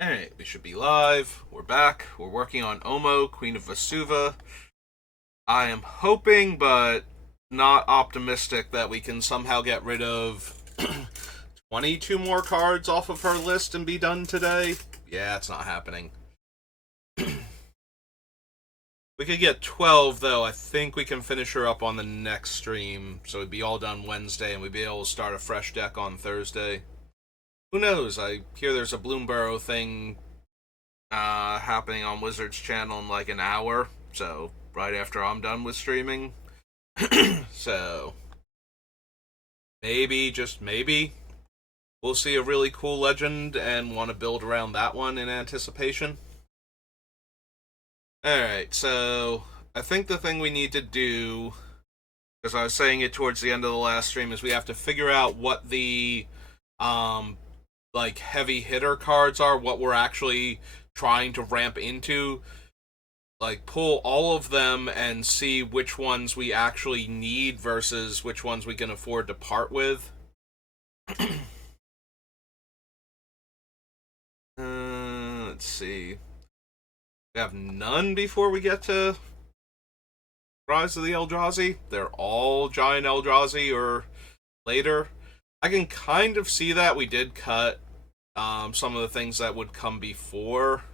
Alright, we should be live. We're back. We're working on Omo, Queen of Vesuva. I am hoping, but not optimistic, that we can somehow get rid of 22 more cards off of her list and be done today. Yeah, it's not happening. We could get 12, though. I think we can finish her up on the next stream. So it'd be all done Wednesday, and we'd be able to start a fresh deck on Thursday. Who knows? I hear there's a Bloomborough thing happening on Wizard's channel in like an hour, so right after I'm done with streaming. So maybe, just maybe, we'll see a really cool legend and want to build around that one in anticipation. Alright, so I think the thing we need to do, because I was saying it towards the end of the last stream, is we have to figure out what the like heavy hitter cards are, what we're actually trying to ramp into. Like, pull all of them and see which ones we actually need versus which ones we can afford to part with. Let's see. We have none before we get to Rise of the Eldrazi. They're all Giant Eldrazi or later. I can kind of see that. We did cut some of the things that would come before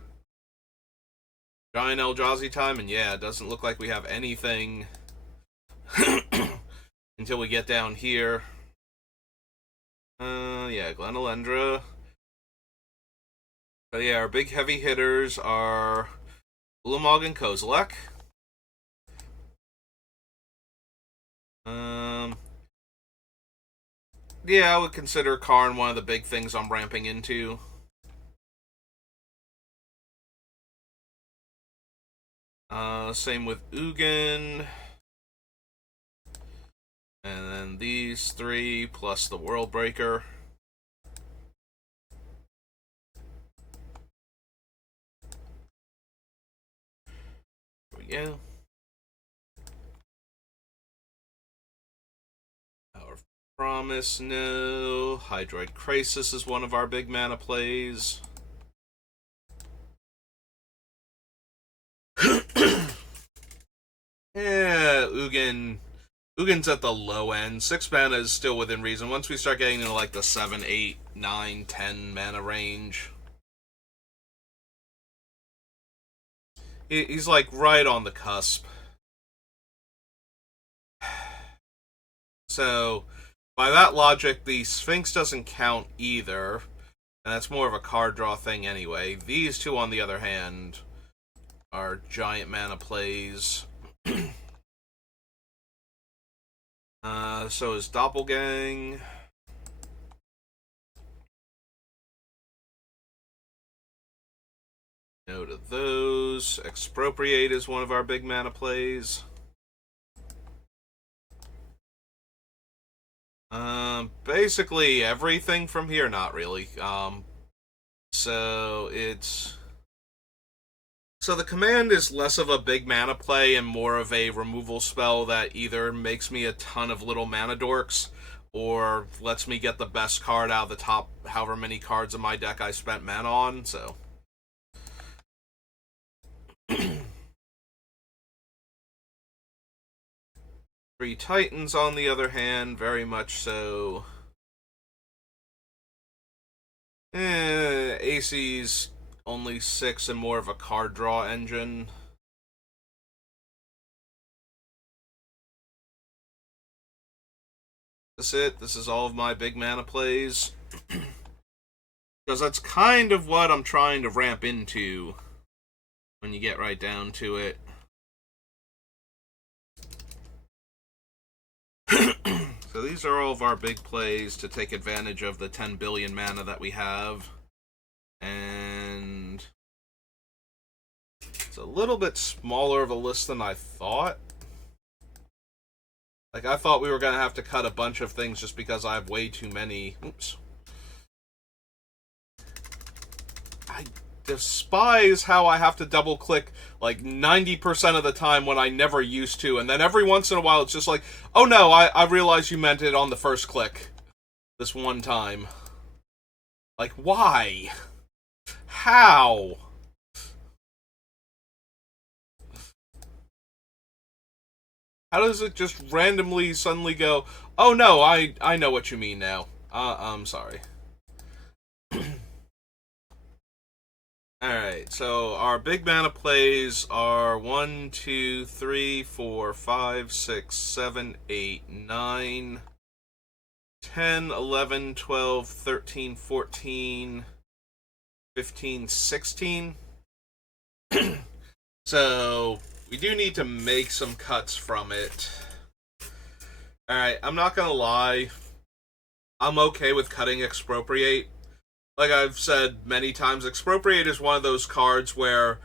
Giant Eldrazi time, and yeah, it doesn't look like we have anything until we get down here. Yeah, Glenelendra. But yeah, our big heavy hitters are Ulamog and Kozilek. Yeah, I would consider Karn one of the big things I'm ramping into. Same with Ugin. And then these three, plus the World Breaker. There we go. Our Promise, no. Hydroid Crisis is one of our big mana plays. Yeah, Ugin's at the low end. 6 mana is still within reason. Once we start getting into like the 7, 8, 9, 10 mana range, he's like right on the cusp. So, by that logic, the Sphinx doesn't count either, and that's more of a card draw thing anyway. These two, on the other hand, are giant mana plays. So is Doppelgang. No to those. Expropriate is one of our big mana plays. Basically everything from here, not really. So it's... So the command is less of a big mana play and more of a removal spell that either makes me a ton of little mana dorks or lets me get the best card out of the top however many cards in my deck I spent mana on, so... Three Titans, on the other hand, very much so... AC's only 6 and more of a card draw engine. That's it. This is all of my big mana plays. Because that's kind of what I'm trying to ramp into when you get right down to it. So these are all of our big plays to take advantage of the 10 billion mana that we have. And it's a little bit smaller of a list than I thought. Like, I thought we were going to have to cut a bunch of things just because I have way too many. Oops. I despise how I have to double click like 90% of the time when I never used to, and then every once in a while it's just like, oh no, I realized you meant it on the first click this one time. Like, why? How? How does it just randomly suddenly go, oh no, I know what you mean now. I'm sorry. Alright, so our big mana plays are 1, 2, 3, 4, 5, 6, 7, 8, 9, 10, 11, 12, 13, 14, 15, 16. So we do need to make some cuts from it. Alright, I'm not gonna lie. I'm okay with cutting Expropriate. Like I've said many times, Expropriate is one of those cards where,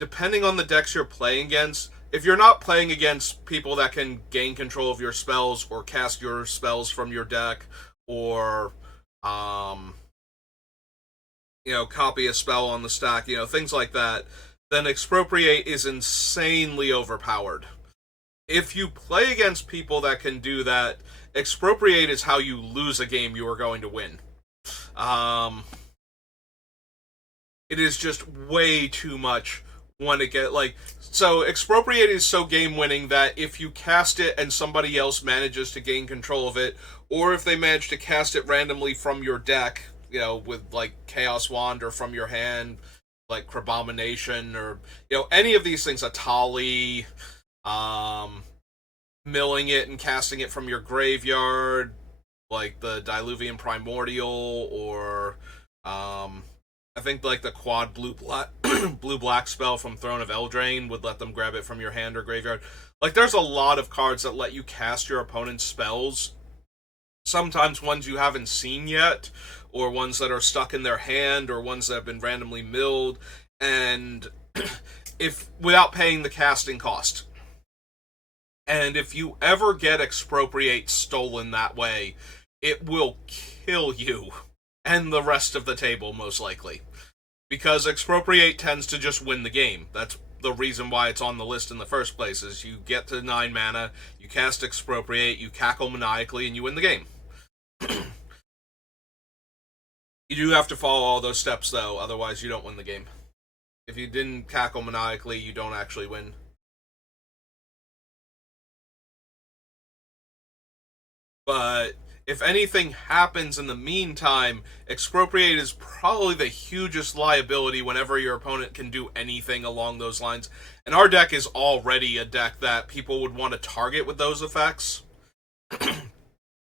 depending on the decks you're playing against, if you're not playing against people that can gain control of your spells or cast your spells from your deck, or um, copy a spell on the stack, things like that, then Expropriate is insanely overpowered. If you play against people that can do that, Expropriate is how you lose a game you are going to win. It is just way too much when it get like, so Expropriate is so game winning that if you cast it and somebody else manages to gain control of it, or if they manage to cast it randomly from your deck, with like Chaos Wand, or from your hand, like Crabomination, or any of these things, Atali, um, milling it and casting it from your graveyard, like the Diluvian Primordial, or I think like the quad blue black blue black spell from Throne of Eldraine would let them grab it from your hand or graveyard. Like there's a lot of cards that let you cast your opponent's spells. Sometimes ones you haven't seen yet, or ones that are stuck in their hand, or ones that have been randomly milled, and if without paying the casting cost. And if you ever get Expropriate stolen that way, it will kill you and the rest of the table, most likely. Because Expropriate tends to just win the game. That's the reason why it's on the list in the first place, is you get to 9 mana, you cast Expropriate, you cackle maniacally, and you win the game. You do have to follow all those steps, though, otherwise you don't win the game. If you didn't cackle maniacally, you don't actually win. But if anything happens in the meantime, Expropriate is probably the hugest liability whenever your opponent can do anything along those lines. And our deck is already a deck that people would want to target with those effects.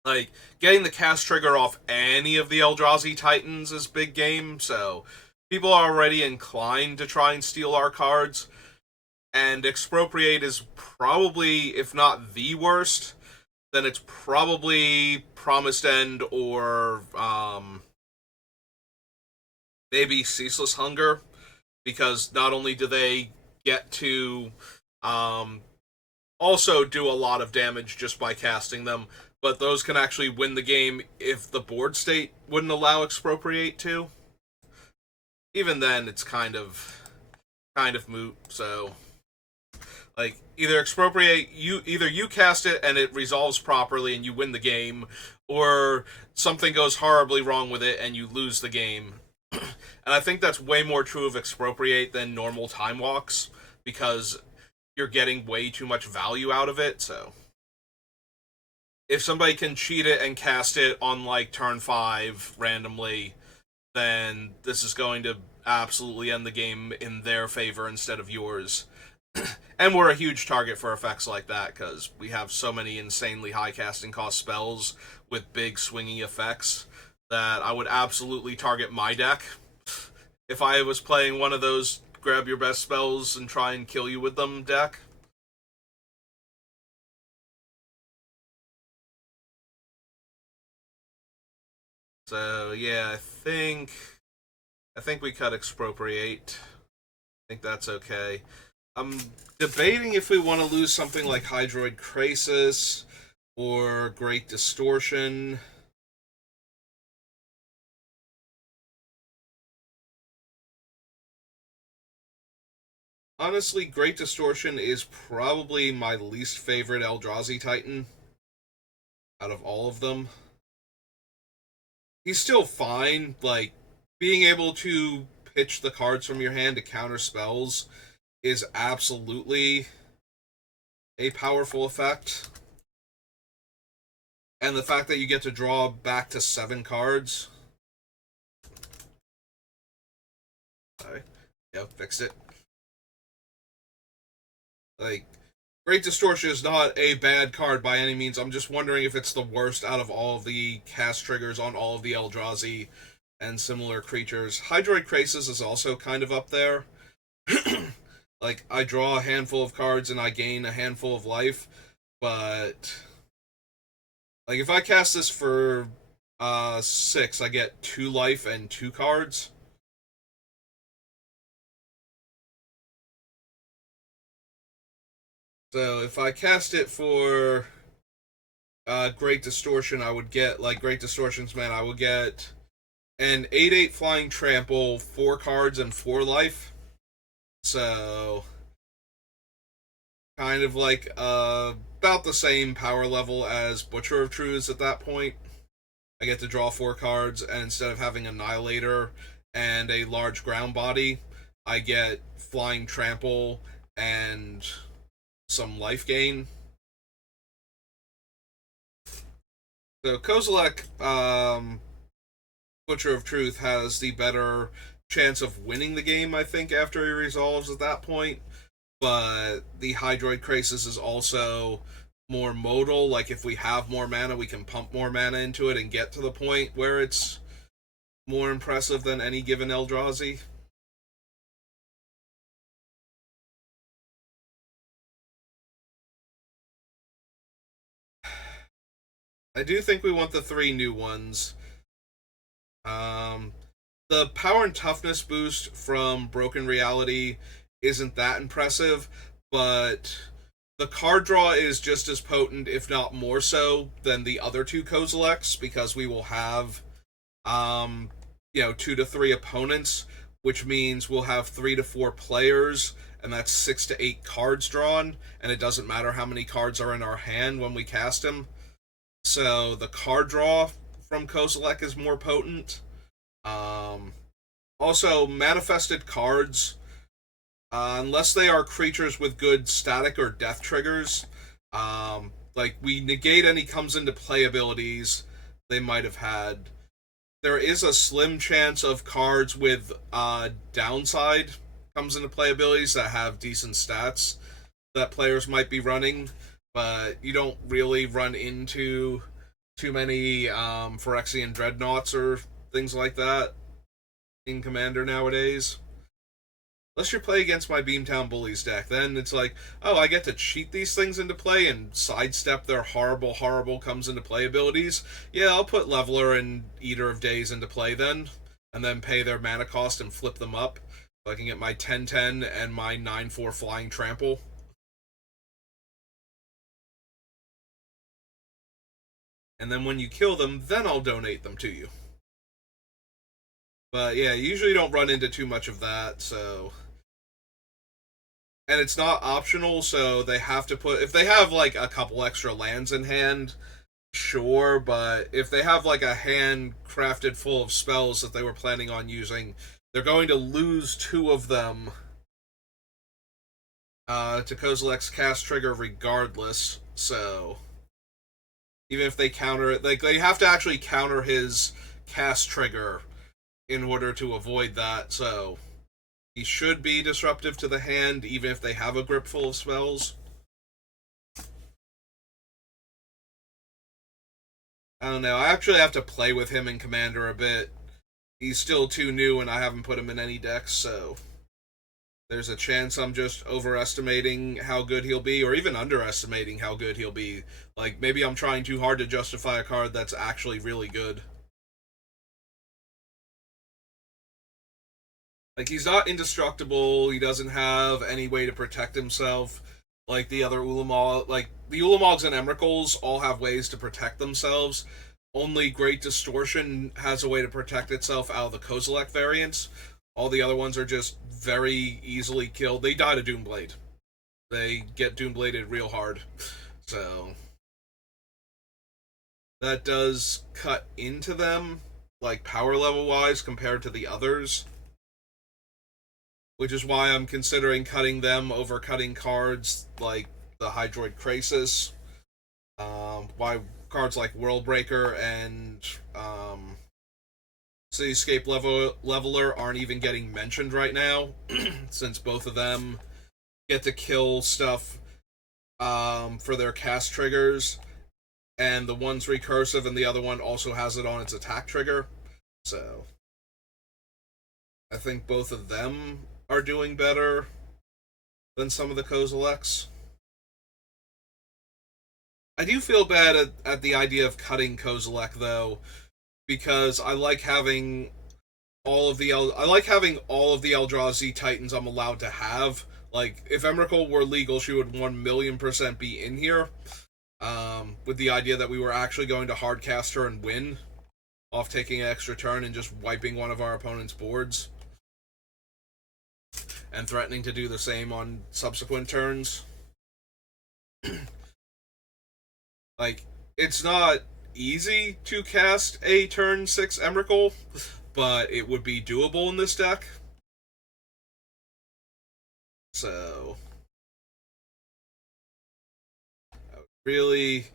Like, getting the cast trigger off any of the Eldrazi Titans is big game, so people are already inclined to try and steal our cards. And Expropriate is probably, if not the worst, then it's probably Promised End, or maybe Ceaseless Hunger, because not only do they get to also do a lot of damage just by casting them, but those can actually win the game if the board state wouldn't allow Expropriate to. Even then, it's kind of moot. So, like, either you cast it and it resolves properly and you win the game, or something goes horribly wrong with it and you lose the game. And I think that's way more true of Expropriate than normal Time Walks, because you're getting way too much value out of it. So if somebody can cheat it and cast it on like turn 5 randomly, then this is going to absolutely end the game in their favor instead of yours. And we're a huge target for effects like that, because we have so many insanely high casting cost spells with big swinging effects that I would absolutely target my deck if I was playing one of those grab your best spells and try and kill you with them deck. So yeah, I think we cut Expropriate. I think that's okay. I'm debating if we want to lose something like Hydroid Krasis or Great Distortion. Honestly, Great Distortion is probably my least favorite Eldrazi Titan out of all of them. He's still fine. Like, being able to pitch the cards from your hand to counter spells is absolutely a powerful effect. And the fact that you get to draw back to 7 cards. Sorry. Yep, fixed it. Like, Great Distortion is not a bad card by any means. I'm just wondering if it's the worst out of all of the cast triggers on all of the Eldrazi and similar creatures. Hydroid Krasis is also kind of up there. Like, I draw a handful of cards and I gain a handful of life, but like if I cast this for 6, I get 2 life and 2 cards. So if I cast it for Great Distortion, I would get, like, Great Distortion's man, I would get an 8/8 Flying Trample, 4 cards, and 4 life. So, kind of like about the same power level as Butcher of Truths at that point. I get to draw 4 cards, and instead of having Annihilator and a large ground body, I get Flying Trample and some life gain. So Kozilek, Butcher of Truth, has the better chance of winning the game, I think, after he resolves at that point. But the Hydroid Krasis is also more modal. Like, if we have more mana, we can pump more mana into it and get to the point where it's more impressive than any given Eldrazi. I do think we want the 3 new ones. The power and toughness boost from Broken Reality isn't that impressive, but the card draw is just as potent, if not more so, than the other 2 Kozileks, because we will have, 2 to 3 opponents, which means we'll have 3 to 4 players, and that's 6 to 8 cards drawn, and it doesn't matter how many cards are in our hand when we cast them. So the card draw from Kozilek is more potent. Um, Also, manifested cards, unless they are creatures with good static or death triggers, like we negate any comes into play abilities they might have had. There is a slim chance of cards with downside comes into play abilities that have decent stats that players might be running, but you don't really run into too many Phyrexian Dreadnoughts or things like that in Commander nowadays. Unless you play against my Beamtown Bullies deck, then it's like, oh, I get to cheat these things into play and sidestep their horrible comes into play abilities. Yeah, I'll put Leveler and Eater of Days into play then, and then pay their mana cost and flip them up so I can get my 10/10 and my 9/4 Flying Trample. And then when you kill them, then I'll donate them to you. But yeah, you usually don't run into too much of that, so. And it's not optional, so they have to put. If they have like a couple extra lands in hand, sure, but if they have like a hand crafted full of spells that they were planning on using, they're going to lose 2 of them to Kozilek's cast trigger regardless, so. Even if they counter it, like they have to actually counter his cast trigger in order to avoid that, so he should be disruptive to the hand, even if they have a grip full of spells. I don't know. I actually have to play with him in Commander a bit. He's still too new, and I haven't put him in any decks, so there's a chance I'm just overestimating how good he'll be, or even underestimating how good he'll be. Like, maybe I'm trying too hard to justify a card that's actually really good. Like, he's not indestructible. He doesn't have any way to protect himself. Like the other Ulamog, like the Ulamogs and Emrakuls all have ways to protect themselves. Only Great Distortion has a way to protect itself out of the Kozilek variants. All the other ones are just very easily killed. They die to Doomblade. They get Doombladed real hard. So that does cut into them. like power level wise compared to the others, which is why I'm considering cutting them over cutting cards like the Hydroid Crisis. Why cards like World Breaker and Cityscape Leveler aren't even getting mentioned right now, since both of them get to kill stuff for their cast triggers, and the one's recursive, and the other one also has it on its attack trigger. So I think both of them are doing better than some of the Kozileks. I do feel bad at the idea of cutting Kozilek though, because I like having all of the Eldrazi Titans I'm allowed to have. Like if Emrakul were legal, she would 1,000,000% be in here. With the idea that we were actually going to hardcast her and win off taking an extra turn and just wiping one of our opponent's boards and threatening to do the same on subsequent turns. Like, it's not easy to cast a turn 6 Emrakul, but it would be doable in this deck. So, I would really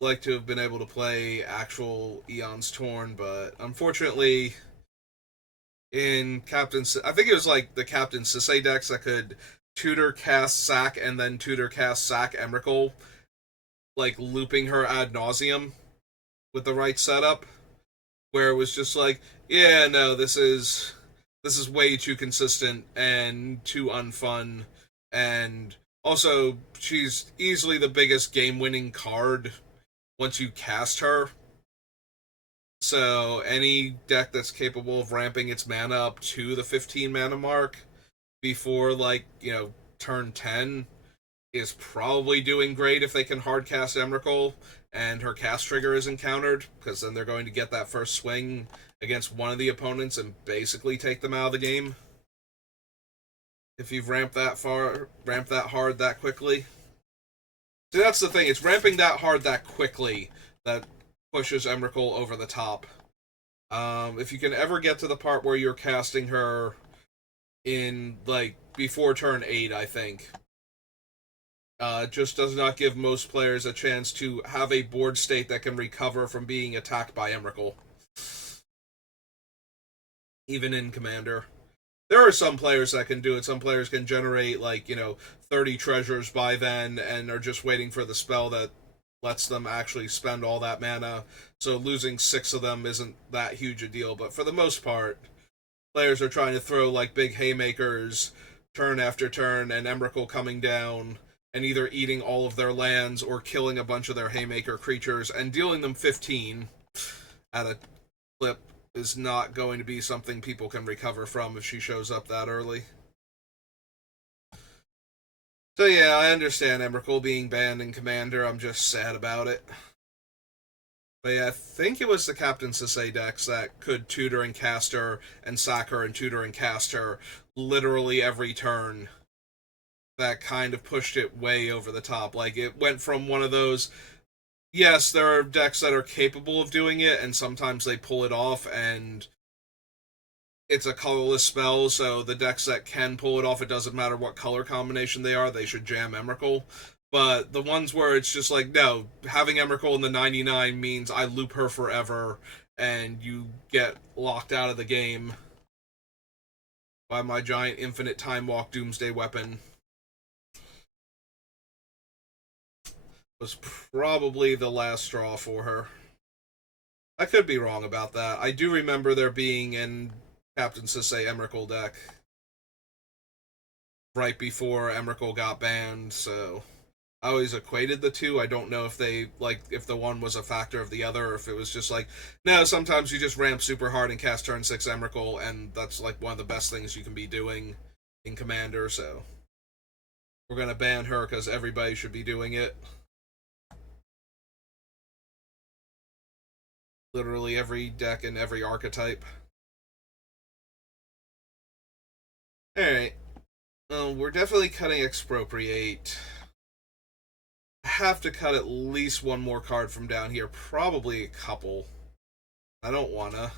like to have been able to play actual Eon's Torn, but unfortunately, I think it was like the Captain Sisay decks that could tutor cast sack and then tutor cast sack Emrakul, like looping her ad nauseum with the right setup, where it was just like, yeah, no, this is way too consistent and too unfun, and also she's easily the biggest game-winning card once you cast her. So any deck that's capable of ramping its mana up to the 15 mana mark before turn 10 is probably doing great if they can hardcast Emrakul and her cast trigger is encountered, because then they're going to get that first swing against one of the opponents and basically take them out of the game. If you've ramped that hard that quickly. See, that's the thing, it's ramping that hard that quickly that pushes Emrakul over the top. If you can ever get to the part where you're casting her in, like, before turn 8, I think, just does not give most players a chance to have a board state that can recover from being attacked by Emrakul. Even in Commander. There are some players that can do it. Some players can generate, 30 treasures by then and are just waiting for the spell that lets them actually spend all that mana. So losing 6 of them isn't that huge a deal. But for the most part, players are trying to throw, big haymakers turn after turn, and Emrakul coming down and either eating all of their lands or killing a bunch of their haymaker creatures and dealing them 15 at a clip is not going to be something people can recover from if she shows up that early. So yeah, I understand Emrakul being banned in Commander. I'm just sad about it. But yeah, I think it was the Captain Sisay decks that could tutor and cast her and sack her and tutor and cast her literally every turn that kind of pushed it way over the top. Like, it went from one of those, yes, there are decks that are capable of doing it, and sometimes they pull it off, and it's a colorless spell, so the decks that can pull it off, it doesn't matter what color combination they are, they should jam Emrakul. But the ones where it's just like, no, having Emrakul in the 99 means I loop her forever, and you get locked out of the game by my giant infinite time walk doomsday weapon, was probably the last straw for her. I could be wrong about that. I do remember there being an Captain Sisay Emrakul deck right before Emrakul got banned, so I always equated the two. I don't know if if the one was a factor of the other, or if it was just like, no, sometimes you just ramp super hard and cast turn 6 Emrakul, and that's one of the best things you can be doing in Commander, so we're gonna ban her because everybody should be doing it. Literally every deck and every archetype. Alright. We're definitely cutting Expropriate. I have to cut at least one more card from down here. Probably a couple. I don't wanna.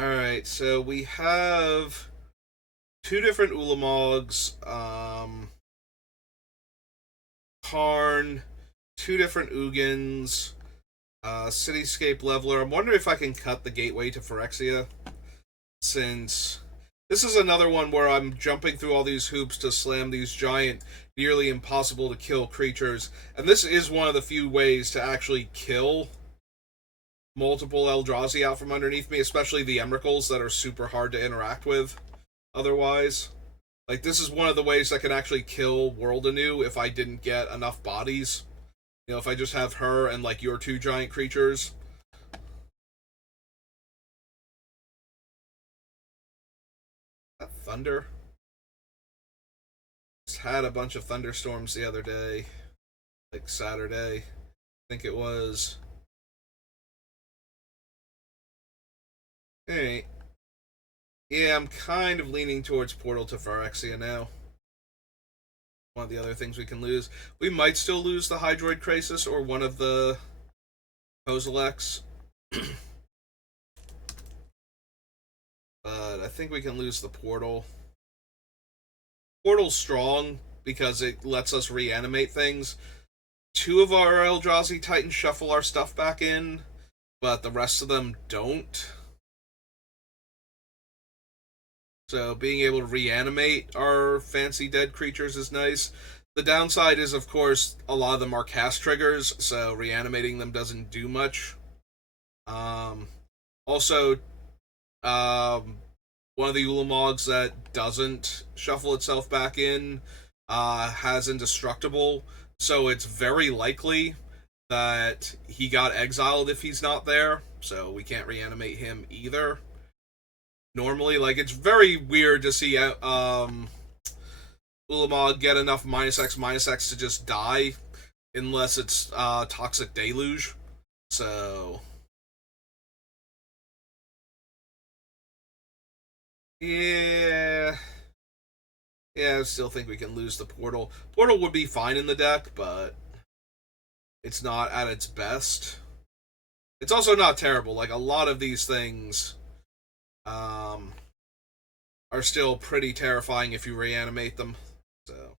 Alright, so we have two different Ulamogs, Karn, two different Ugins, Cityscape Leveler. I'm wondering if I can cut the gateway to Phyrexia, since this is another one where I'm jumping through all these hoops to slam these giant, nearly impossible to kill creatures, and this is one of the few ways to actually kill multiple Eldrazi out from underneath me, especially the Emrakuls that are super hard to interact with otherwise. Like, this is one of the ways I can actually kill World Anew if I didn't get enough bodies. You know, if I just have her and, like, your two giant creatures. That thunder. Just had a bunch of thunderstorms the other day. Like, Saturday. I think it was. Alright. Yeah, I'm kind of leaning towards Portal to Phyrexia now. One of the other things we can lose. We might still lose the Hydroid Crisis or one of the Kozileks. But I think we can lose the Portal. Portal's strong because it lets us reanimate things. Two of our Eldrazi Titans shuffle our stuff back in, but the rest of them don't. So being able to reanimate our fancy dead creatures is nice. The downside is, of course, a lot of them are cast triggers, so reanimating them doesn't do much. Also, one of the Ulamogs that doesn't shuffle itself back in has Indestructible, so it's very likely that he got exiled if he's not there, so we can't reanimate him either. Normally, like, it's very weird to see Ulamog get enough -X to just die, unless it's Toxic Deluge. So yeah, I still think we can lose the Portal. Portal would be fine in the deck, but it's not at its best. It's also not terrible. Like, a lot of these things are still pretty terrifying if you reanimate them. So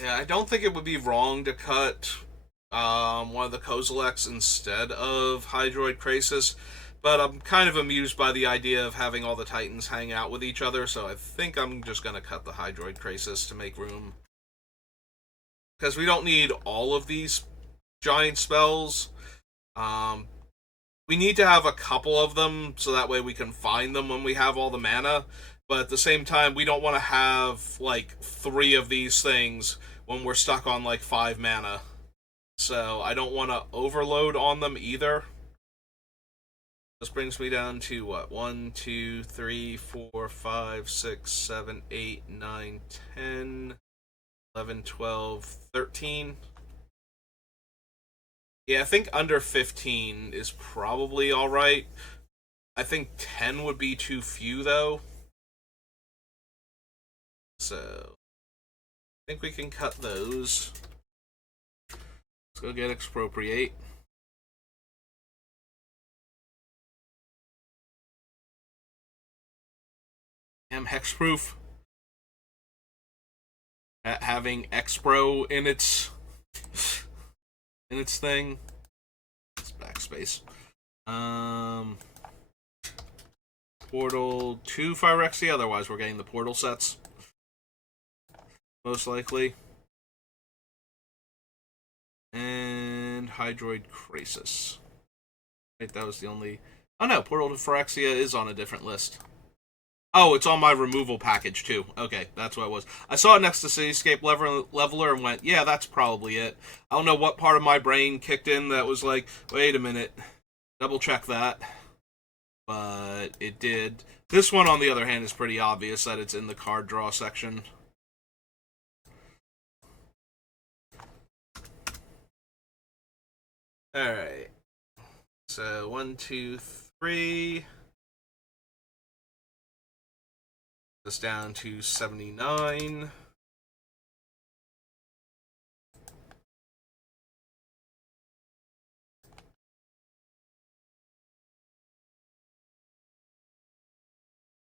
yeah, I don't think it would be wrong to cut one of the Kozileks instead of Hydroid Crisis, but I'm kind of amused by the idea of having all the Titans hang out with each other, so I think I'm just going to cut the Hydroid Crisis to make room. Because we don't need all of these giant spells. We need to have a couple of them, so that way we can find them when we have all the mana, but at the same time, we don't want to have, like, 3 of these things when we're stuck on, like, 5 mana. So I don't want to overload on them either. This brings me down to what? 1, 2, 3, 4, 5, 6, 7, 8, 9, 10, 11, 12, 13. Yeah, I think under 15 is probably alright. I think 10 would be too few, though. So I think we can cut those. Let's go get Expropriate. Hexproof. Having Expro in its thing. It's backspace. Portal to Phyrexia, otherwise we're getting the portal sets. Most likely. And Hydroid Crisis. Right, that was the only... Oh no, Portal to Phyrexia is on a different list. Oh, it's on my removal package too. Okay, that's what it was. I saw it next to Cityscape Leveler and went, yeah, that's probably it. I don't know what part of my brain kicked in that was like, wait a minute, double check that. But it did. This one, on the other hand, is pretty obvious that it's in the card draw section. Alright. So, 1, 2, 3. This down to 79.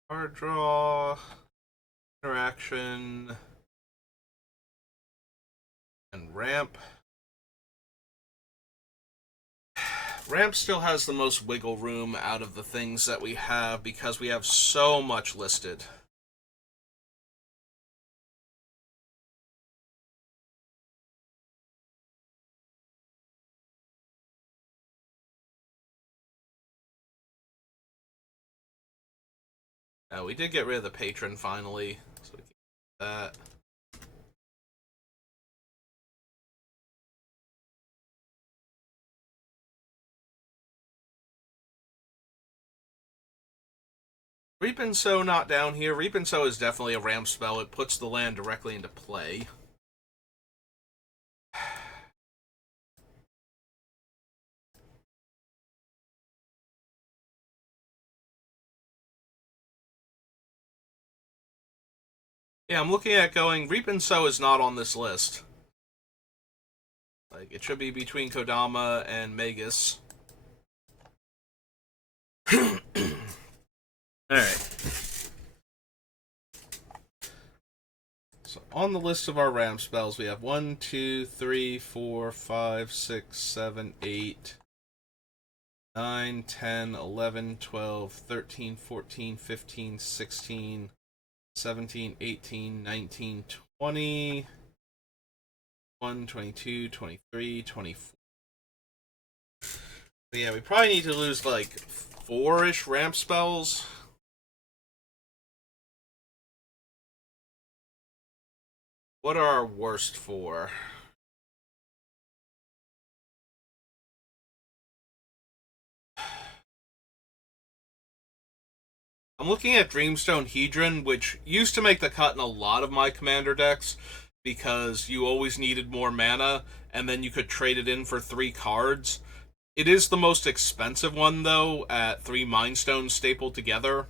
Card draw, interaction, and ramp. Ramp still has the most wiggle room out of the things that we have because we have so much listed. We did get rid of the patron finally, so we can do that. Reap and Sow not down here. Reap and Sow is definitely a ramp spell. It puts the land directly into play. Yeah, I'm looking at going, Reap and Sow is not on this list. Like, it should be between Kodama and Magus. Alright. So, on the list of our ramp spells, we have 1, 2, 3, 4, 5, 6, 7, 8, 9, 10, 11, 12, 13, 14, 15, 16, 17, 18, 19, 20, 21, 22, 23, 24. But yeah, we probably need to lose like 4-ish ramp spells. What are our worst 4? I'm looking at Dreamstone Hedron, which used to make the cut in a lot of my commander decks because you always needed more mana, and then you could trade it in for 3 cards. It is the most expensive one, though, at 3 Mind Stones stapled together.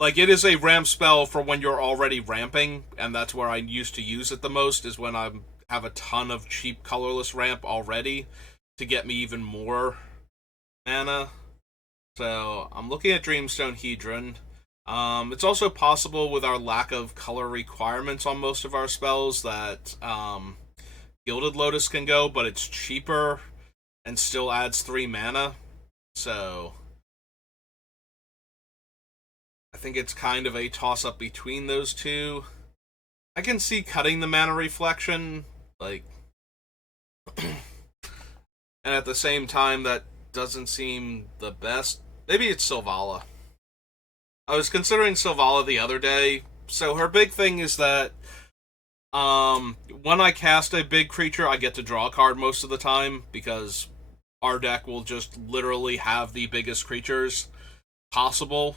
Like, it is a ramp spell for when you're already ramping, and that's where I used to use it the most, is when I have a ton of cheap colorless ramp already to get me even more mana. So, I'm looking at Dreamstone Hedron. It's also possible with our lack of color requirements on most of our spells that Gilded Lotus can go, but it's cheaper and still adds 3 mana. So, I think it's kind of a toss-up between those two. I can see cutting the mana reflection, like, and at the same time, that doesn't seem the best. Maybe it's Sylvala. I was considering Sylvala the other day. So her big thing is that when I cast a big creature, I get to draw a card most of the time because our deck will just literally have the biggest creatures possible.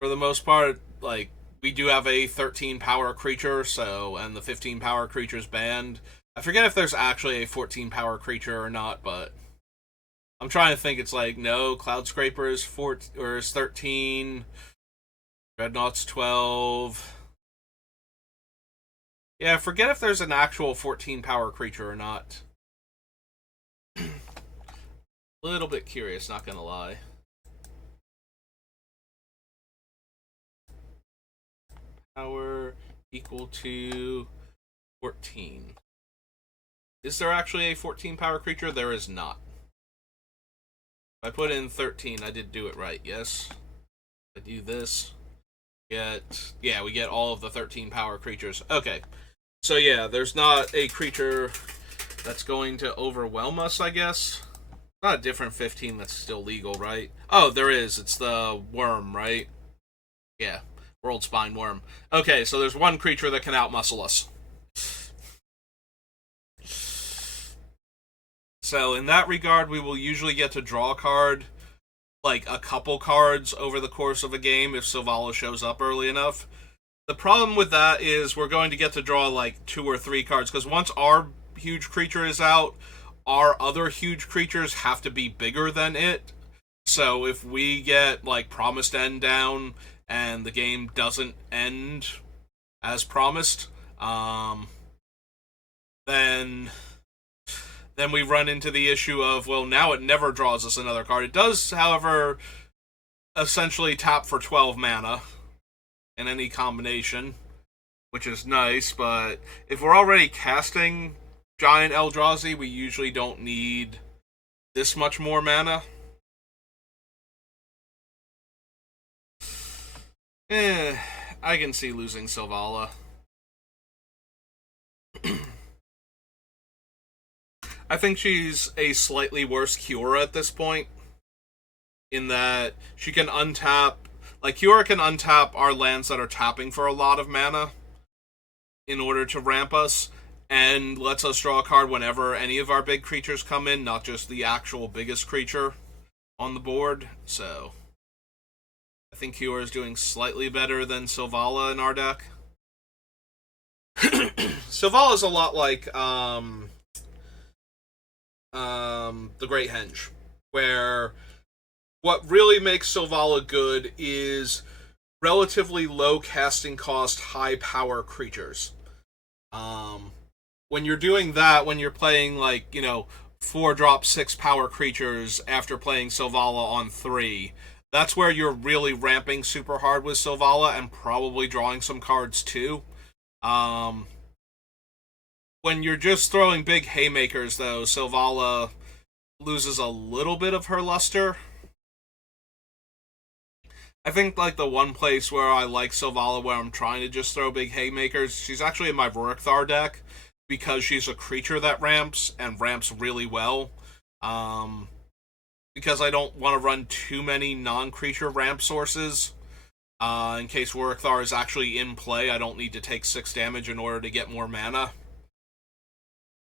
For the most part, like, we do have a 13 power creature, so, and the 15 power creature's banned. I forget if there's actually a 14 power creature or not, but I'm trying to think. It's like, no, Cloud Scraper is 13, Dreadnought's 12. Yeah, I forget if there's an actual 14 power creature or not. A little bit curious, not gonna lie. Power equal to 14. Is there actually a 14 power creature? There is not. If I put in 13, I did do it right, yes? If I do this, we get all of the 13 power creatures. Okay. So yeah, there's not a creature that's going to overwhelm us, I guess. Not a different 15 that's still legal, right? Oh, there is. It's the worm, right? Yeah. World Spine Worm. Okay, so there's one creature that can outmuscle us. So in that regard, we will usually get to draw a card, like a couple cards over the course of a game if Silvala shows up early enough. The problem with that is we're going to get to draw like 2 or 3 cards because once our huge creature is out, our other huge creatures have to be bigger than it. So if we get like Promised End down and the game doesn't end as promised, then we run into the issue of, well, now it never draws us another card. It does, however, essentially tap for 12 mana in any combination, which is nice, but if we're already casting Giant Eldrazi, we usually don't need this much more mana. I can see losing Silvala. I think she's a slightly worse Kiora at this point, in that she can untap. Like, Kiora can untap our lands that are tapping for a lot of mana in order to ramp us, and lets us draw a card whenever any of our big creatures come in, not just the actual biggest creature on the board. So, I think Kiora is doing slightly better than Silvala in our deck. Silvala is a lot like the Great Henge, where what really makes Silvala good is relatively low casting cost, high power creatures. When you're doing that, when you're playing like, 4-drop 6 power creatures after playing Silvala on 3, that's where you're really ramping super hard with Silvala and probably drawing some cards too. When you're just throwing big haymakers, though, Silvala loses a little bit of her luster. I think like the one place where I like Silvala, where I'm trying to just throw big haymakers, she's actually in my Vorikthar deck because she's a creature that ramps and ramps really well. Because I don't want to run too many non-creature ramp sources. In case Vorikthar is actually in play, I don't need to take 6 damage in order to get more mana.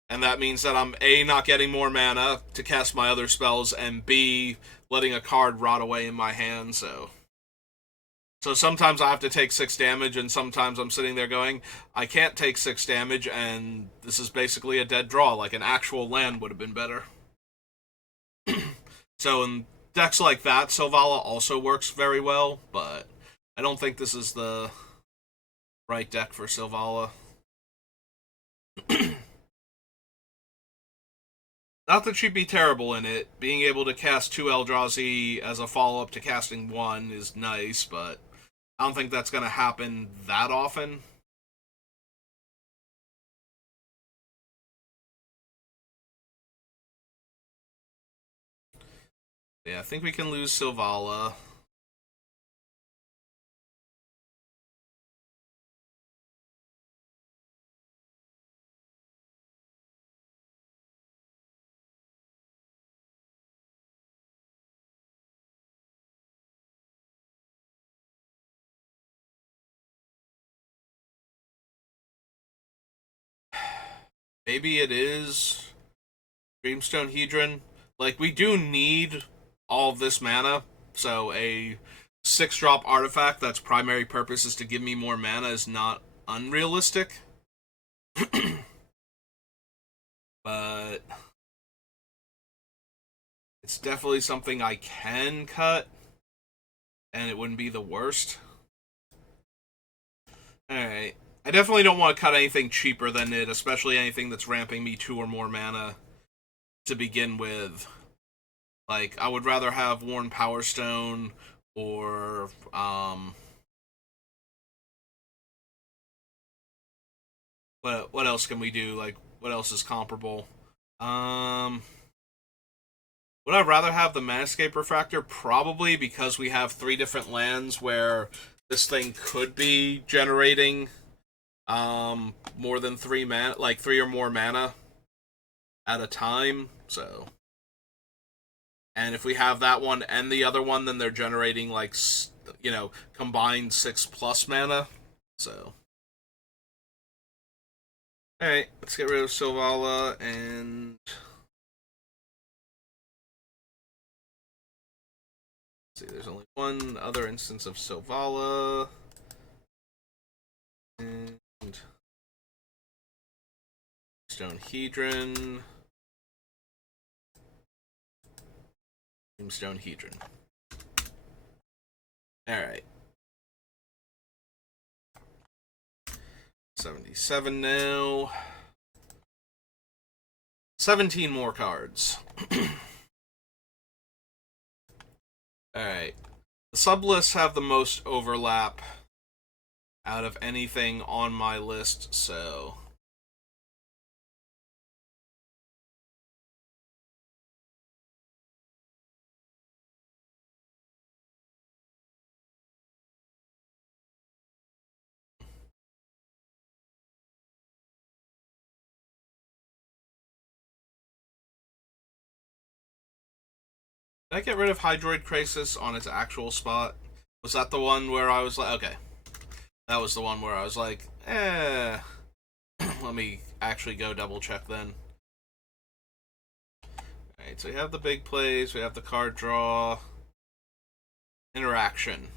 And that means that I'm A, not getting more mana to cast my other spells, and B, letting a card rot away in my hand, So sometimes I have to take 6 damage, and sometimes I'm sitting there going, I can't take 6 damage, and this is basically a dead draw. Like, an actual land would have been better. So in decks like that, Silvala also works very well, but I don't think this is the right deck for Silvala. Not that she'd be terrible in it. Being able to cast 2 Eldrazi as a follow-up to casting 1 is nice, but I don't think that's going to happen that often. Yeah, I think we can lose Silvala. Maybe it is Dreamstone Hedron. Like, we do need all of this mana, so a 6-drop artifact that's primary purpose is to give me more mana is not unrealistic. But it's definitely something I can cut, and it wouldn't be the worst. Alright. I definitely don't want to cut anything cheaper than it, especially anything that's ramping me 2 or more mana to begin with. Like, I would rather have Worn Powerstone or what else can we do? Like, what else is comparable? Would I rather have the Manascape Refractor? Probably, because we have 3 different lands where this thing could be generating more than 3 mana, like 3 or more mana at a time. So, and if we have that one and the other one, then they're generating like combined 6+ mana. So, all right, let's get rid of Silvala and see, there's only one other instance of Silvala. And Stonehedron. Stonehedron. Alright. 77 now. 17 more cards. Alright. The sublists have the most overlap out of anything on my list, so... Did I get rid of Hydroid Crisis on its actual spot? Was that the one where I was like, okay. That was the one where I was like, Let me actually go double check then. Alright, so we have the big plays, we have the card draw. Interaction.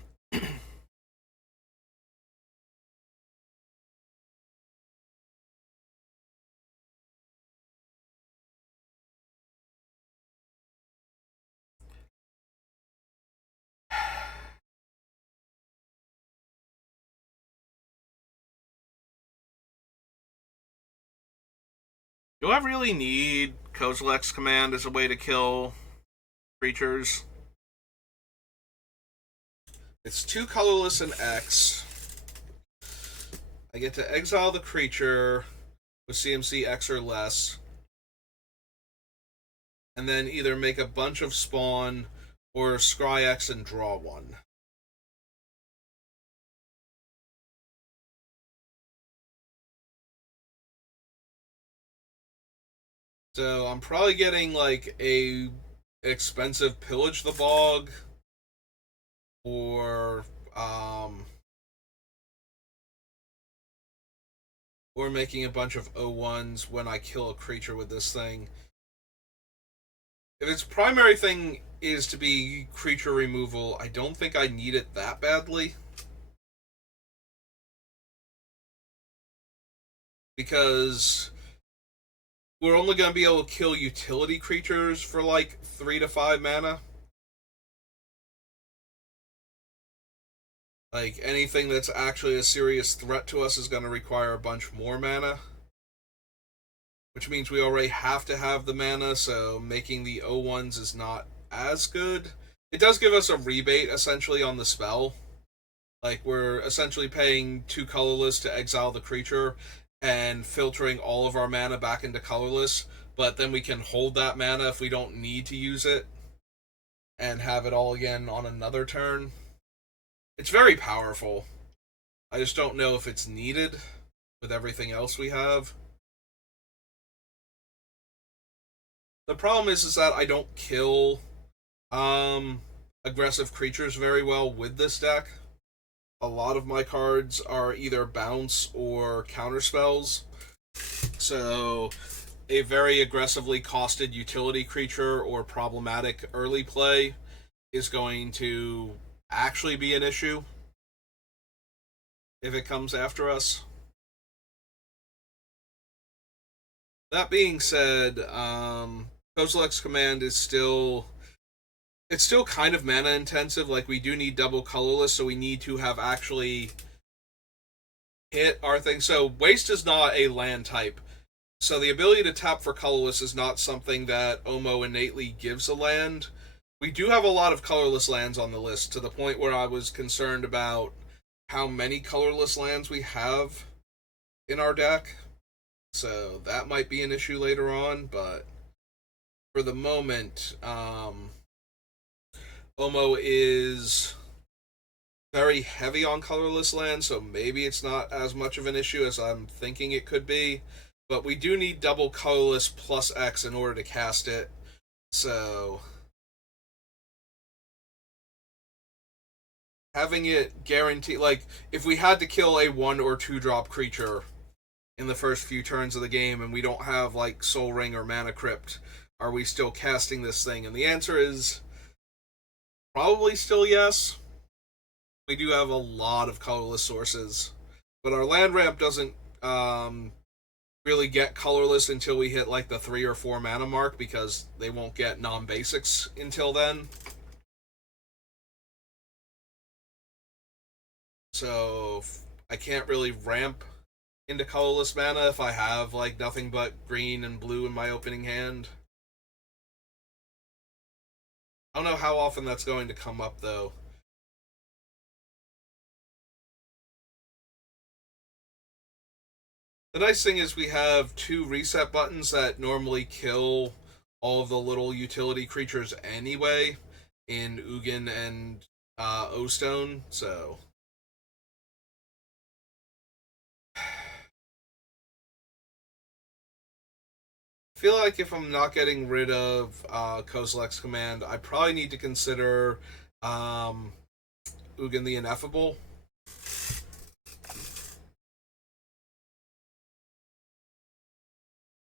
Do I really need Kozilek's command as a way to kill creatures? It's 2 colorless and X. I get to exile the creature with CMC X or less, and then either make a bunch of spawn or scry X and draw 1. So I'm probably getting like a expensive Pillage the Bog, or making a bunch of O1s when I kill a creature with this thing. If its primary thing is to be creature removal, I don't think I need it that badly. Because we're only going to be able to kill utility creatures for like 3 to 5 mana. Like, anything that's actually a serious threat to us is going to require a bunch more mana. Which means we already have to have the mana, so making the O1s is not as good. It does give us a rebate, essentially, on the spell. Like, we're essentially paying 2 colorless to exile the creature, and filtering all of our mana back into colorless, but then we can hold that mana if we don't need to use it, and have it all again on another turn. It's very powerful. I just don't know if it's needed with everything else we have. The problem is that I don't kill aggressive creatures very well with this deck. A lot of my cards are either bounce or counter spells. So a very aggressively costed utility creature or problematic early play is going to actually be an issue if it comes after us. That being said, Kozilek's command is still... It's still kind of mana intensive. Like, we do need double colorless, so we need to have actually hit our thing. So waste is not a land type. So the ability to tap for colorless is not something that Omo innately gives a land. We do have a lot of colorless lands on the list, to the point where I was concerned about how many colorless lands we have in our deck. So that might be an issue later on, but for the moment, Omo is very heavy on colorless lands, so maybe it's not as much of an issue as I'm thinking it could be. But we do need double colorless plus X in order to cast it. So having it guarantee, like, if we had to kill a 1 or 2 drop creature in the first few turns of the game and we don't have like Soul Ring or Mana Crypt, are we still casting this thing? And the answer is Probably still yes. We do have a lot of colorless sources, but our land ramp doesn't really get colorless until we hit like the 3 or 4 mana mark because they won't get non-basics until then. So I can't really ramp into colorless mana if I have like nothing but green and blue in my opening hand. I don't know how often that's going to come up though. The nice thing is we have 2 reset buttons that normally kill all of the little utility creatures anyway in Ugin and O-Stone, so I feel like if I'm not getting rid of Kozilek's command, I probably need to consider Ugin the Ineffable.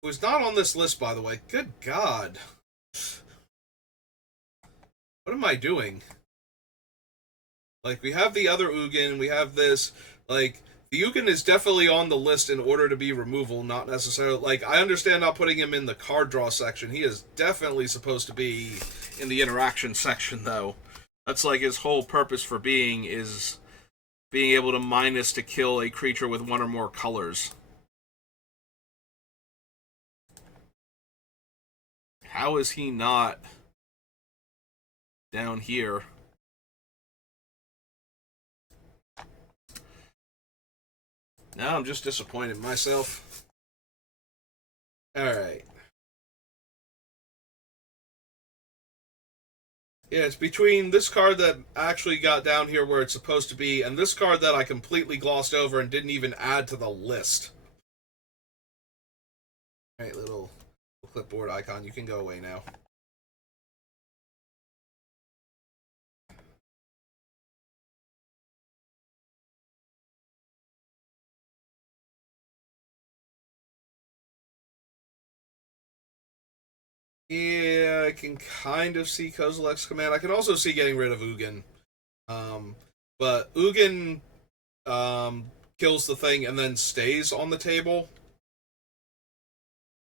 Who's not on this list, by the way. Good God. What am I doing? Like, we have the other Ugin, we have this. Like, the Ugin is definitely on the list in order to be removal, not necessarily. Like, I understand not putting him in the card draw section. He is definitely supposed to be in the interaction section, though. That's like his whole purpose for being is being able to minus to kill a creature with 1 or more colors. How is he not down here? Now I'm just disappointed in myself. Alright. Yeah, it's between this card that actually got down here where it's supposed to be and this card that I completely glossed over and didn't even add to the list. Alright, little clipboard icon, you can go away now. Yeah, I can kind of see Kozilek's command. I can also see getting rid of Ugin. But Ugin kills the thing and then stays on the table.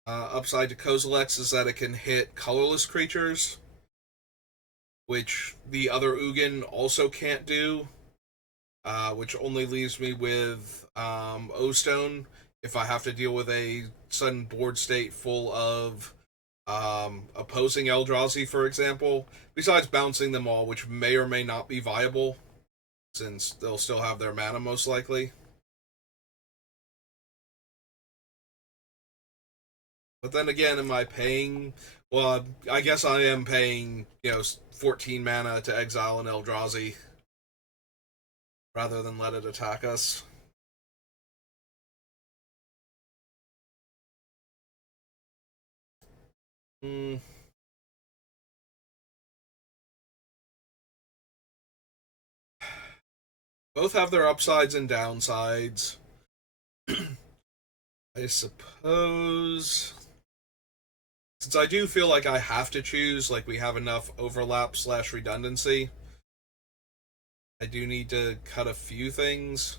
Upside to Kozilek's is that it can hit colorless creatures, which the other Ugin also can't do, which only leaves me with O-Stone if I have to deal with a sudden board state full of opposing Eldrazi, for example, besides bouncing them all, which may or may not be viable, since they'll still have their mana most likely. But then again, am I paying? Well, I guess I am paying, 14 mana to exile an Eldrazi rather than let it attack us. Hmm. Both have their upsides and downsides. I suppose. Since I do feel like I have to choose, like we have enough overlap / redundancy, I do need to cut a few things.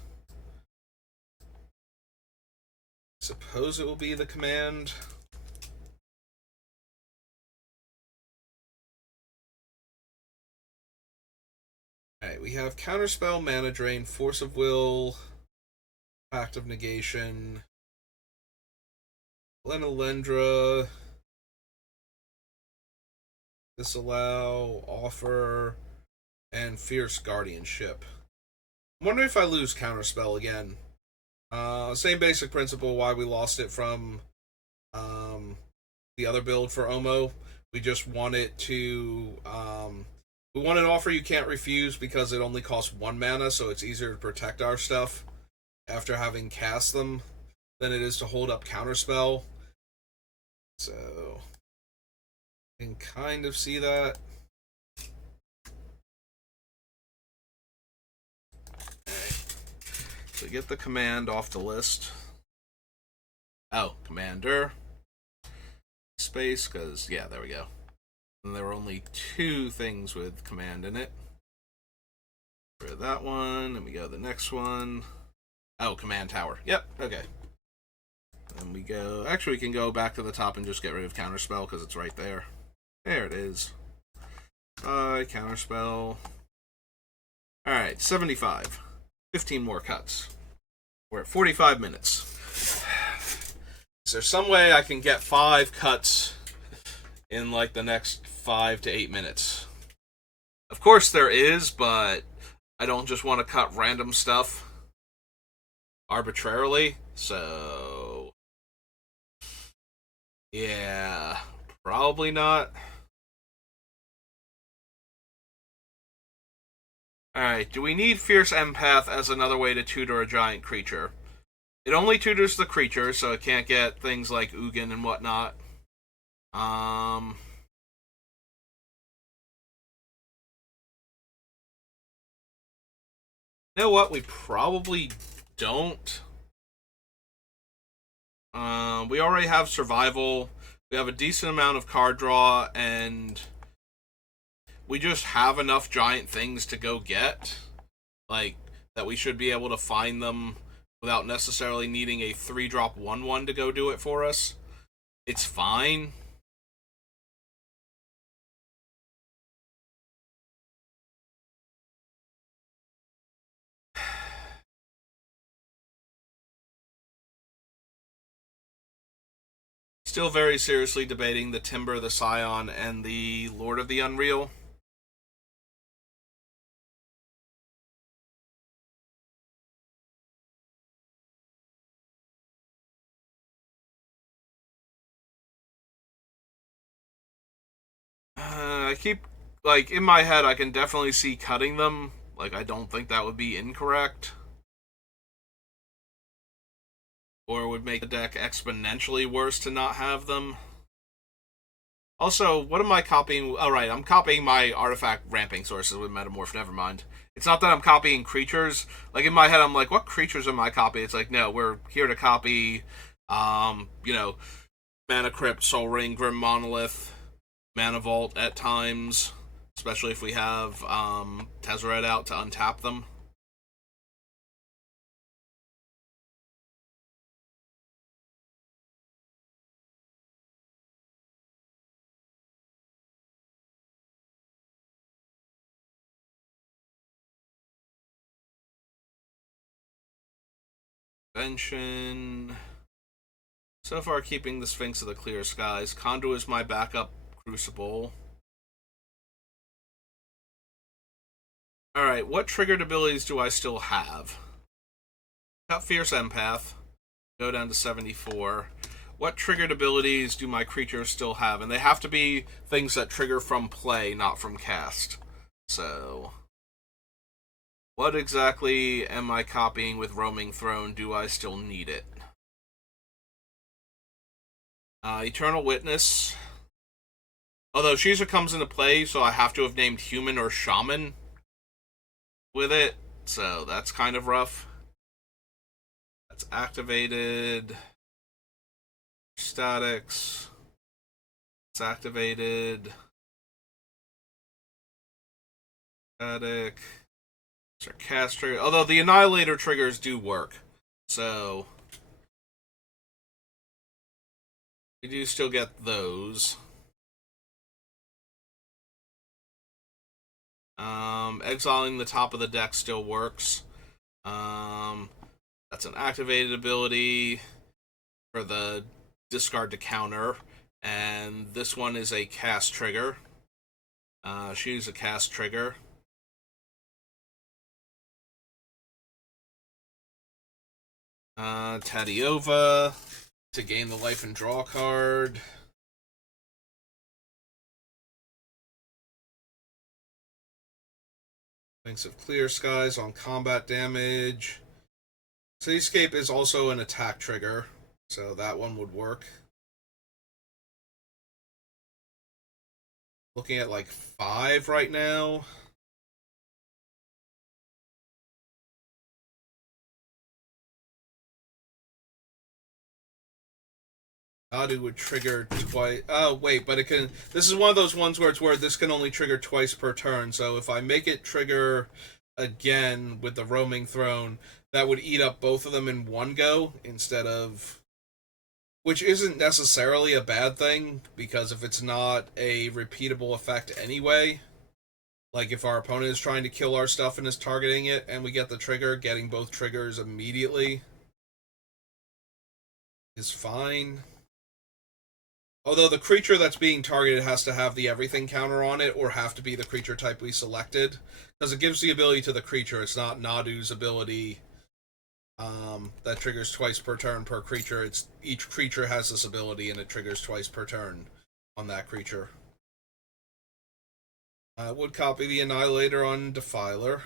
Suppose it will be the command. Alright, we have Counterspell, Mana Drain, Force of Will, Pact of Negation, Lenalendra, Disallow, Offer, and Fierce Guardianship. I'm wondering if I lose Counterspell again. Same basic principle why we lost it from the other build for Omo. We just want it to. We want an offer you can't refuse because it only costs 1 mana, so it's easier to protect our stuff after having cast them than it is to hold up Counterspell. So, you can kind of see that. So get the command off the list. Oh, commander. Space, because, yeah, there we go. And there were only 2 things with command in it. For that one, and we go to the next one. Oh, command tower. Yep, okay. And we go... Actually, we can go back to the top and just get rid of counterspell, because it's right there. There it is. Counterspell. Alright, 75. 15 more cuts. We're at 45 minutes. Is there some way I can get 5 cuts in, like, the next 5 to 8 minutes? Of course there is, but I don't just want to cut random stuff arbitrarily, so... Yeah, probably not. Alright, do we need Fierce Empath as another way to tutor a giant creature? It only tutors the creature, so it can't get things like Ugin and whatnot. You know what? We probably don't. We already have survival. We have a decent amount of card draw, and we just have enough giant things to go get. Like, that we should be able to find them without necessarily needing a 3-drop 1/1 to go do it for us. It's fine. Still very seriously debating the Timber, the Scion, and the Lord of the Unreal. I keep, like, in my head, I can definitely see cutting them. Like, I don't think that would be incorrect. Or would make the deck exponentially worse to not have them. Also, what am I copying? Oh, right, I'm copying my artifact ramping sources with Metamorph, never mind. It's not that I'm copying creatures. Like, in my head, I'm like, what creatures am I copying? It's like, no, we're here to copy, you know, Mana Crypt, Soul Ring, Grim Monolith, Mana Vault at times, especially if we have Tezzeret out to untap them. Convention. So far, keeping the Sphinx of the Clear Skies. Conduit is my backup Crucible. Alright, what triggered abilities do I still have? Cut Fierce Empath. Go down to 74. What triggered abilities do my creatures still have? And they have to be things that trigger from play, not from cast. So... what exactly am I copying with Roaming Throne? Do I still need it? Eternal Witness. Although Shiza comes into play, so I have to have named Human or Shaman with it. So that's kind of rough. That's activated. Statics. It's activated. Static. Cast trigger. Although the Annihilator triggers do work. So we do still get those. Exiling the top of the deck still works. That's an activated ability for the discard to counter. And this one is a cast trigger. Choose a cast trigger. Tadiova to gain the life and draw card. Sphinx of Clear Skies on combat damage. Cityscape is also an attack trigger, so that one would work. Looking at like 5 right now. Nadu would trigger twice. Oh, wait, but it can. This is one of those ones where it's where this can only trigger twice per turn. So if I make it trigger again with the roaming throne, that would eat up both of them in one go instead of. Which isn't necessarily a bad thing, because if it's not a repeatable effect anyway, like if our opponent is trying to kill our stuff and is targeting it, and we get the trigger, getting both triggers immediately is fine. Although the creature that's being targeted has to have the everything counter on it, or have to be the creature type we selected, because it gives the ability to the creature. It's not Nadu's ability that triggers twice per turn per creature. It's each creature has this ability, and it triggers twice per turn on that creature. Would copy the Annihilator on Defiler.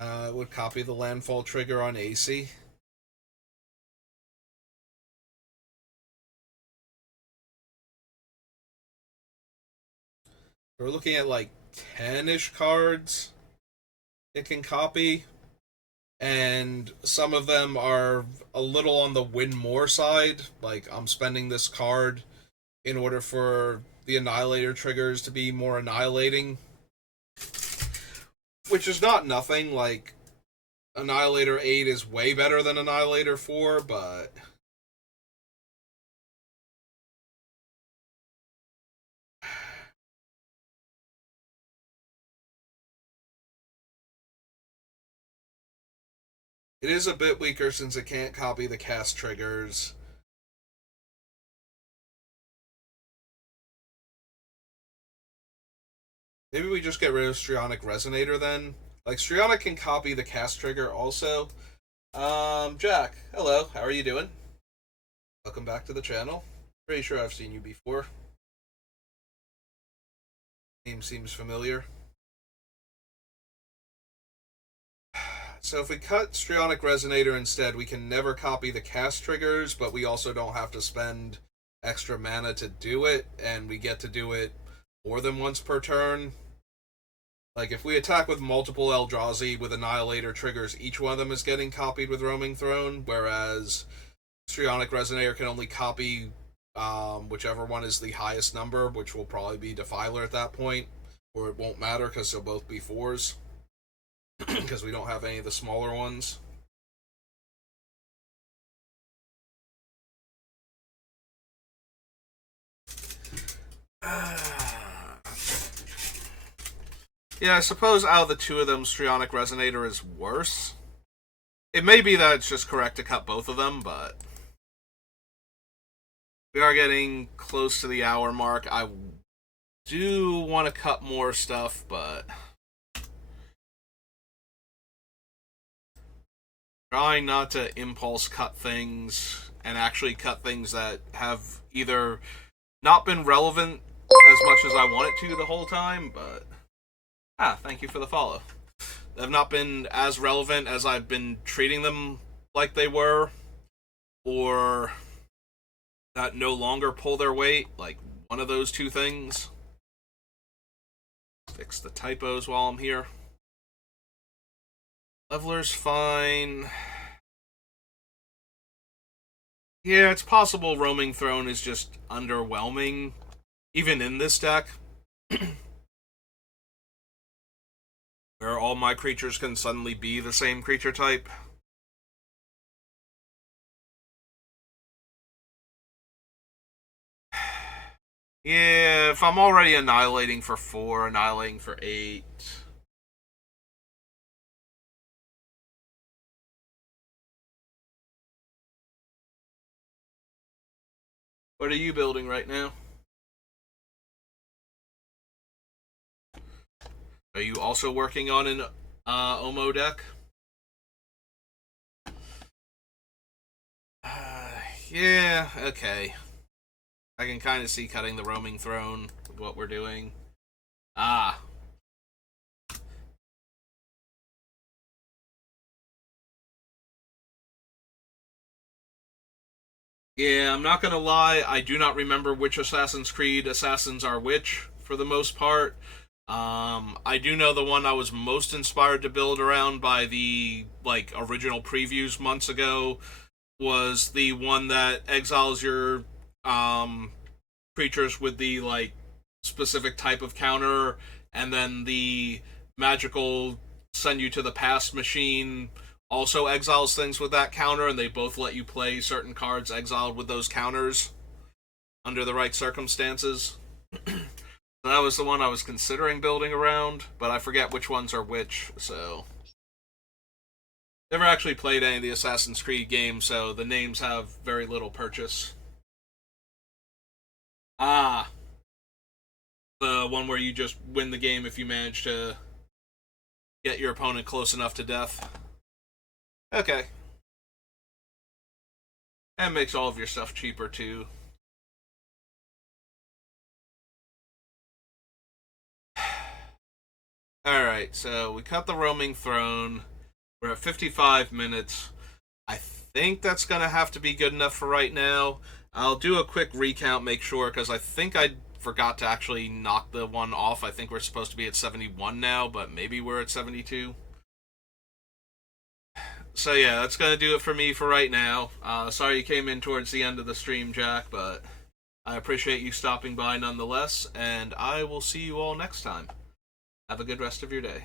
Would copy the Landfall trigger on AC. We're looking at like 10-ish cards it can copy, and some of them are a little on the win more side. Like, I'm spending this card in order for the Annihilator triggers to be more annihilating, which is not nothing. Like, Annihilator 8 is way better than Annihilator 4, but it is a bit weaker since it can't copy the cast triggers. Maybe we just get rid of Strionic Resonator then. Like, Strionic can copy the cast trigger also. Jack, hello, how are you doing? Welcome back to the channel. Pretty sure I've seen you before. Name seems familiar. So if we cut Strionic Resonator instead, we can never copy the cast triggers, but we also don't have to spend extra mana to do it, and we get to do it more than once per turn. Like, if we attack with multiple Eldrazi with Annihilator triggers, each one of them is getting copied with Roaming Throne, whereas Strionic Resonator can only copy whichever one is the highest number, which will probably be Defiler at that point, or it won't matter because they'll both be 4s, because we don't have any of the smaller ones. Yeah, I suppose out of the two of them, Strionic Resonator is worse. It may be that it's just correct to cut both of them, but we are getting close to the hour mark. I do want to cut more stuff, but trying not to impulse cut things and actually cut things that have either not been relevant as much as I want it to the whole time, but thank you for the follow. They've not been as relevant as I've been treating them like they were, or that no longer pull their weight, like one of those two things. Fix the typos while I'm here. Leveler's fine. Yeah, it's possible Roaming Throne is just underwhelming, even in this deck. Where all my creatures can suddenly be the same creature type. Yeah, if I'm already annihilating for 4, annihilating for 8. What are you building right now? Are you also working on an Omo deck? Yeah, okay. I can kind of see cutting the Roaming Throne with what we're doing. Yeah, I'm not gonna lie, I do not remember which Assassin's Creed assassins are which, for the most part. I do know the one I was most inspired to build around by the like original previews months ago was the one that exiles your um, creatures with the like specific type of counter, and then the magical send you to the past machine also exiles things with that counter, and they both let you play certain cards exiled with those counters under the right circumstances. That was the one I was considering building around, but I forget which ones are which, so. Never actually played any of the Assassin's Creed games, so the names have very little purchase. Ah, the one where you just win the game if you manage to get your opponent close enough to death. Okay. And makes all of your stuff cheaper too. Alright, so we cut the roaming throne. We're at 55 minutes. I think that's going to have to be good enough for right now. I'll do a quick recount, make sure, because I think I forgot to actually knock the one off. I think we're supposed to be at 71 now, but maybe we're at 72. So yeah, that's going to do it for me for right now. Sorry you came in towards the end of the stream, Jack, but I appreciate you stopping by nonetheless, and I will see you all next time. Have a good rest of your day.